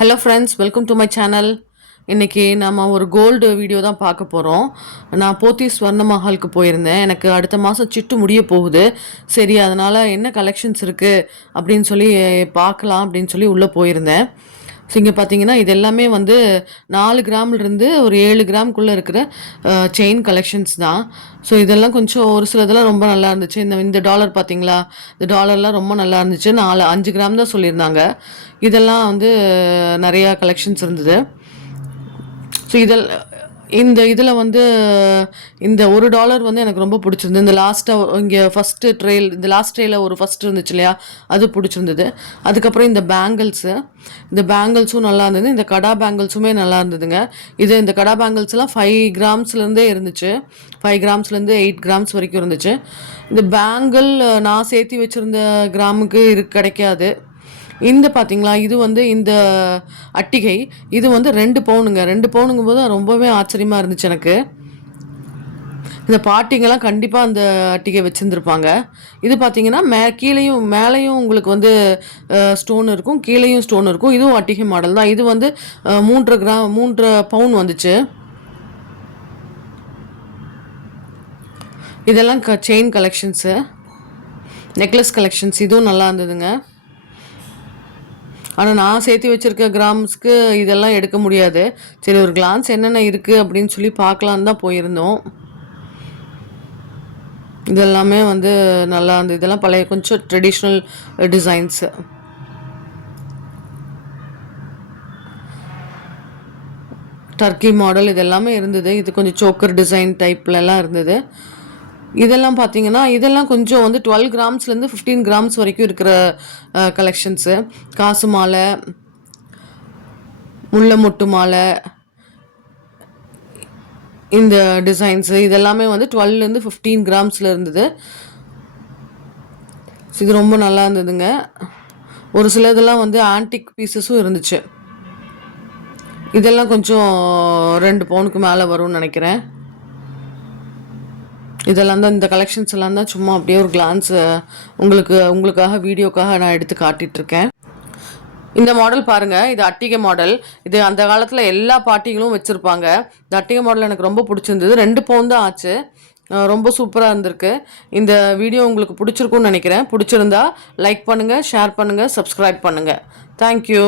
Hello friends, welcome to my channel. இன்றைக்கி நம்ம ஒரு கோல்டு வீடியோ தான் பார்க்க போகிறோம். நான் போத்தீஸ் ஸ்வர்ண மஹாலுக்கு போயிருந்தேன். எனக்கு அடுத்த மாதம் சிட்டு முடிய போகுது. சரி, அதனால் என்ன கலெக்ஷன்ஸ் இருக்குது அப்படின்னு சொல்லி பார்க்கலாம் அப்படின்னு சொல்லி உள்ளே போயிருந்தேன். ஸோ இங்கே பார்த்தீங்கன்னா இது எல்லாமே வந்து 4 கிராம்லேருந்து ஒரு 7 கிராம்குள்ளே இருக்கிற செயின் கலெக்ஷன்ஸ் தான். ஸோ இதெல்லாம் கொஞ்சம் ஒரு சிலதெல்லாம் ரொம்ப நல்லா இருந்துச்சு. இந்த டாலர் பார்த்தீங்களா, இந்த டாலர்லாம் ரொம்ப நல்லா இருந்துச்சு. 5 கிராம் தான் சொல்லியிருந்தாங்க. இதெல்லாம் வந்து நிறையா கலெக்ஷன்ஸ் இருந்தது. ஸோ இந்த இதில் வந்து இந்த $1 வந்து எனக்கு ரொம்ப பிடிச்சிருந்தது. இந்த லாஸ்ட்டாக இங்கே ஃபஸ்ட்டு ட்ரெயில், இந்த லாஸ்ட் ட்ரெயில் ஒரு ஃபஸ்ட்டு இருந்துச்சு இல்லையா, அது பிடிச்சிருந்தது. அதுக்கப்புறம் இந்த பேங்கிள்ஸும் நல்லா இருந்தது. இந்த கடா பேங்கிள்ஸுமே நல்லா இருந்ததுங்க. இந்த கடா பேங்கிள்ஸ்லாம் 5 கிராம்ஸ்லேருந்தே இருந்துச்சு. 5 கிராம்ஸ்லேருந்து 8 கிராம்ஸ் வரைக்கும் இருந்துச்சு. இந்த பேங்கிள் நான் சேர்த்து வச்சுருந்த கிராமுக்கு கிடைக்காது. இந்த பார்த்தீங்களா, இது வந்து இந்த அட்டிகை, இது வந்து 2 பவுனுங்க. 2 பவுனுங்கும் போது ரொம்பவே ஆச்சரியமாக இருந்துச்சு எனக்கு. இந்த பாட்டிங்கெல்லாம் கண்டிப்பாக அந்த அட்டிகை வச்சுருந்துருப்பாங்க. இது பார்த்தீங்கன்னா மேலேயும் உங்களுக்கு வந்து ஸ்டோன் இருக்கும், கீழேயும் ஸ்டோன் இருக்கும். இதுவும் அட்டிகை மாடல் தான். இது வந்து 3 பவுன் வந்துச்சு. இதெல்லாம் செயின் கலெக்ஷன்ஸு, நெக்லஸ் கலெக்ஷன்ஸ், இதுவும் நல்லா இருந்ததுங்க. ஆனால் நான் சேர்த்து வச்சுருக்க கிராம்ஸ்க்கு இதெல்லாம் எடுக்க முடியாது. சரி, ஒரு கிளான்ஸ் என்னென்ன இருக்குது அப்படின்னு சொல்லி பார்க்கலான்னு தான் போயிருந்தோம். இதெல்லாமே வந்து நல்லா இருந்தது. இதெல்லாம் பழைய கொஞ்சம் ட்ரெடிஷ்னல் டிசைன்ஸு. டர்க்கி மாடல் இதெல்லாமே இருந்தது. இது கொஞ்சம் சோக்கர் டிசைன் டைப்லலாம் இருந்தது. இதெல்லாம் பார்த்தீங்கன்னா இதெல்லாம் கொஞ்சம் வந்து 12 கிராம்ஸ்லேருந்து 15 கிராம்ஸ் வரைக்கும் இருக்கிற கலெக்ஷன்ஸு. காசு மாலை, முல்லை மொட்டு மாலை, இந்த டிசைன்ஸு இதெல்லாமே வந்து 12லேருந்து 15 கிராம்ஸில் இருந்தது. இது ரொம்ப நல்லா இருந்ததுங்க. ஒரு சில இதெல்லாம் வந்து ஆன்டிக் பீசஸும் இருந்துச்சு. இதெல்லாம் கொஞ்சம் 2 பவுனுக்கு மேலே வரும்னு நினைக்கிறேன். இதெல்லாம் தான், இந்த கலெக்ஷன்ஸ் எல்லாம் தான் சும்மா அப்படியே ஒரு கிளான்ஸ் உங்களுக்காக வீடியோக்காக நான் எடுத்து காட்டிகிட்ருக்கேன். இந்த மாடல் பாருங்கள், இது அட்டிகை மாடல். இது அந்த காலத்தில் எல்லா பாட்டிகளும் வச்சுருப்பாங்க. இந்த அட்டிகை மாடல் எனக்கு ரொம்ப பிடிச்சிருந்தது. 2 பவுன் தான் ஆச்சு. ரொம்ப சூப்பராக இருந்திருக்கு. இந்த வீடியோ உங்களுக்கு பிடிச்சிருக்குன்னு நினைக்கிறேன். பிடிச்சிருந்தா லைக் பண்ணுங்கள், ஷேர் பண்ணுங்கள், சப்ஸ்கிரைப் பண்ணுங்கள். தேங்க்யூ.